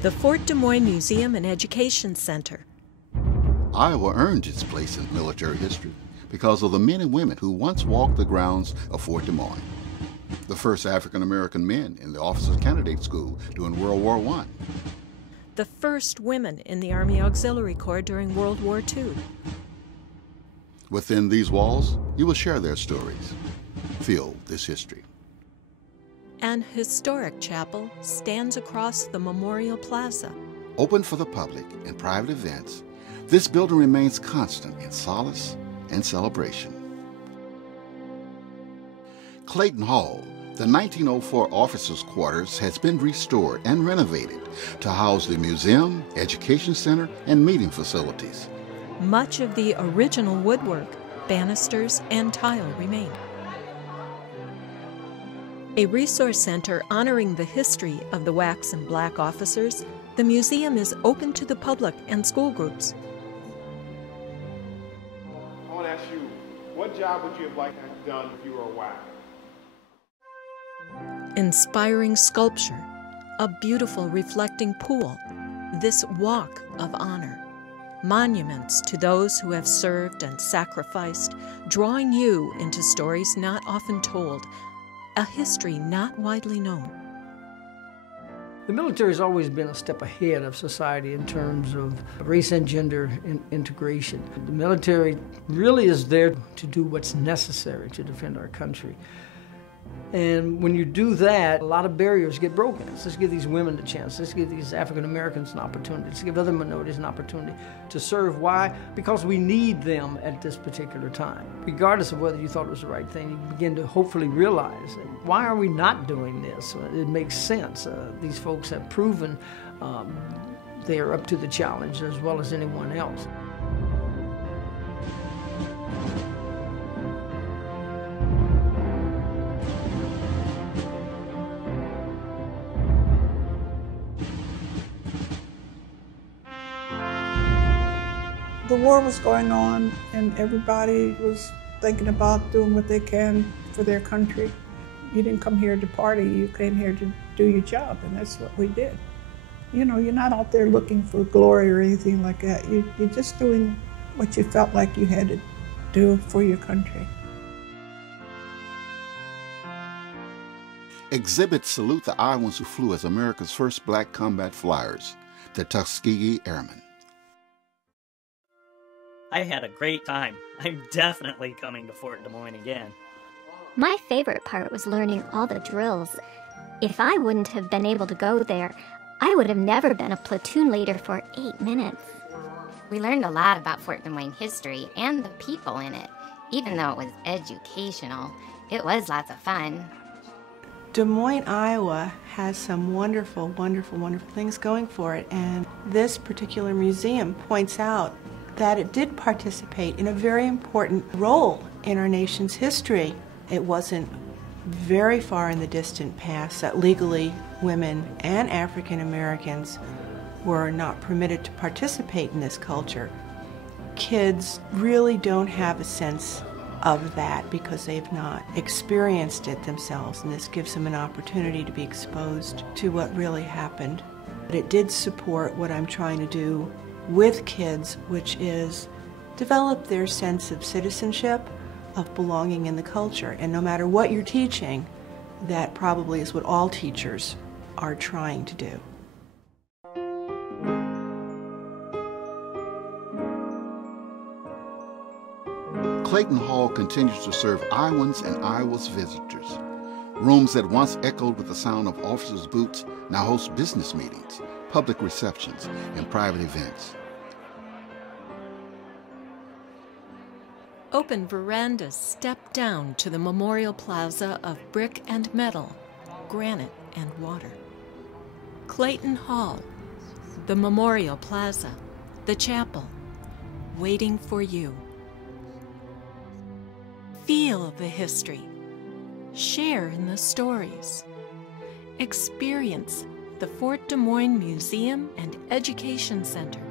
The Fort Des Moines Museum and Education Center. Iowa earned its place in military history because of the men and women who once walked the grounds of Fort Des Moines. The first African-American men in the Officers Candidate School during World War I. The first women in the Army Auxiliary Corps during World War II. Within these walls, you will share their stories. Feel this history. An historic chapel stands across the Memorial Plaza. Open for the public and private events, this building remains constant in solace and celebration. Clayton Hall, the 1904 officers' quarters, has been restored and renovated to house the museum, education center, and meeting facilities. Much of the original woodwork, banisters, and tile remain. A resource center honoring the history of the wax and black officers, the museum is open to the public and school groups. I want to ask you, what job would you have liked to have done if you were a WAC? Inspiring sculpture, a beautiful reflecting pool, this walk of honor. Monuments to those who have served and sacrificed, drawing you into stories not often told, a history not widely known. The military has always been a step ahead of society in terms of race and gender integration. The military really is there to do what's necessary to defend our country. And when you do that, a lot of barriers get broken. Let's give these women a chance. Let's give these African Americans an opportunity. Let's give other minorities an opportunity to serve. Why? Because we need them at this particular time. Regardless of whether you thought it was the right thing, you begin to hopefully realize, why are we not doing this? It makes sense. These folks have proven they are up to the challenge as well as anyone else. The war was going on and everybody was thinking about doing what they can for their country. You didn't come here to party, you came here to do your job, and that's what we did. You know, you're not out there looking for glory or anything like that. You're just doing what you felt like you had to do for your country. Exhibits salute the Iowans who flew as America's first black combat flyers, the Tuskegee Airmen. I had a great time. I'm definitely coming to Fort Des Moines again. My favorite part was learning all the drills. If I wouldn't have been able to go there, I would have never been a platoon leader for 8 minutes. We learned a lot about Fort Des Moines history and the people in it. Even though it was educational, it was lots of fun. Des Moines, Iowa has some wonderful, wonderful, wonderful things going for it, and this particular museum points out that it did participate in a very important role in our nation's history. It wasn't very far in the distant past that legally women and African Americans were not permitted to participate in this culture. Kids really don't have a sense of that because they've not experienced it themselves, and this gives them an opportunity to be exposed to what really happened. But it did support what I'm trying to do with kids, which is develop their sense of citizenship, of belonging in the culture. And no matter what you're teaching, that probably is what all teachers are trying to do. Clayton Hall continues to serve Iowans and Iowa's visitors. Rooms that once echoed with the sound of officers' boots now host business meetings, public receptions, and private events. Open verandas step down to the Memorial Plaza of brick and metal, granite and water. Clayton Hall, the Memorial Plaza, the chapel, waiting for you. Feel the history. Share in the stories. Experience the Fort Des Moines Museum and Education Center.